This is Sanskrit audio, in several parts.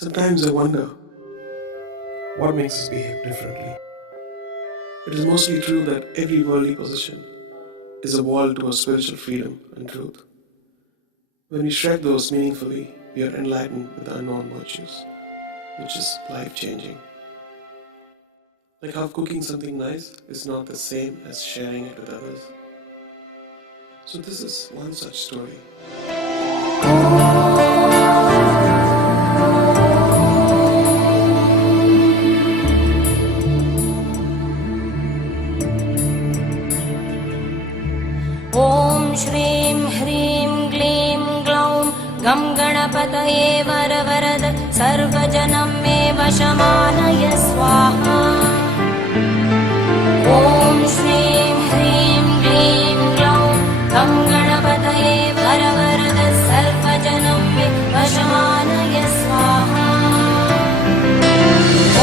Sometimes I wonder what makes us behave differently. It is mostly true that every worldly possession is a wall to our spiritual freedom and truth. When we shred those meaningfully, we are enlightened with the unknown virtues, which is life-changing. Like how cooking something nice is not the same as sharing it with others. So this is one such story. ॐ श्रीं ह्रीं क्लीं ग्लौं गं गणपतये वरवरद सर्वजनं मे वशमानय स्वाहा। ॐ श्रीं ह्रीं क्लीं ग्लौं गं गणपतये वरवरद सर्वजनं मे वशमानय स्वाहा।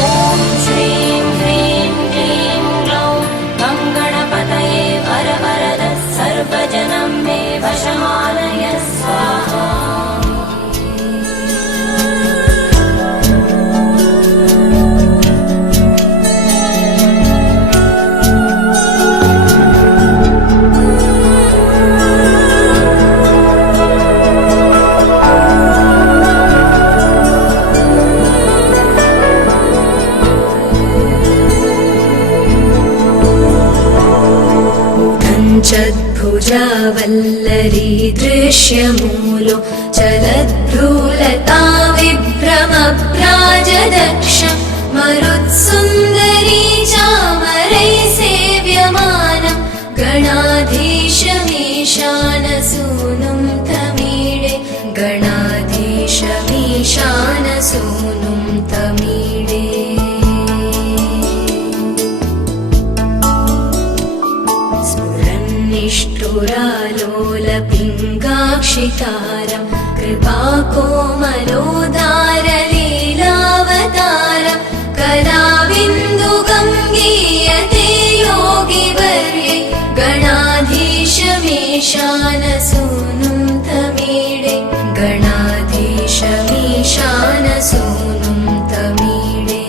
ॐ श्रीं ह्रीं क्लीं ग्लौं गं गणपतये वरवरद सर्वजनं मे वशमानय स्वाहा। वल्लरी दृश्यमूलो चलद्भ्रूलता विभ्रमभ्राजदक्ष मरुत्सुन्दरी चामरै सेव्यमानं गणाधीशमीशानसूनुं तमीडे गणाधीशमीशानसूनुं तमीडे। निष्ठुरालोलपिङ्गाक्षितारं कृपाकोमलोदारलीलावतारं कलाविन्दुगं गीयते योगिवर्ये गणाधीशमीशानसूनुं तमीडे गणाधीशमीशानसूनुं तमीडे।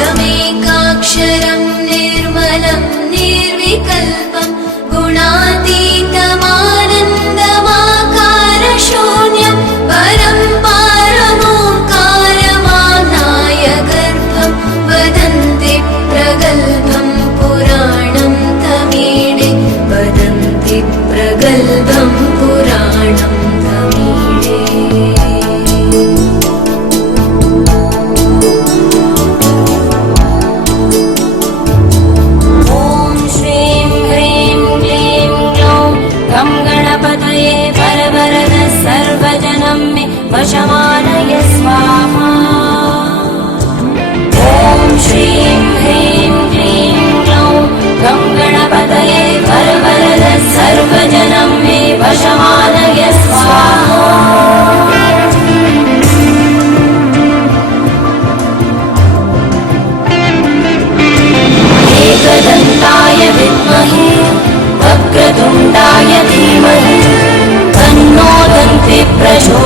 यमेकाक्षरं निर्मलं निर्विकल्पं गुणातीतमानन्दमाकारशून्यं परं पारमोङ्कारमानाय गर्भं वदन्ति प्रगल्भं पुराणं तमीडे वदन्ति प्रगल्भं पुराणं तमीडे। सर्वजनं मे वशमानय स्वाहा। ॐ श्रीं ह्रीं क्लीं ग्लौं गं गणपतये वरवरद सर्वजनं मे वशमानय स्वाहा। एकदन्ताय विद्महे वक्रतुण्डाय धीमहि तन्नो दन्ति प्रचोदयात्।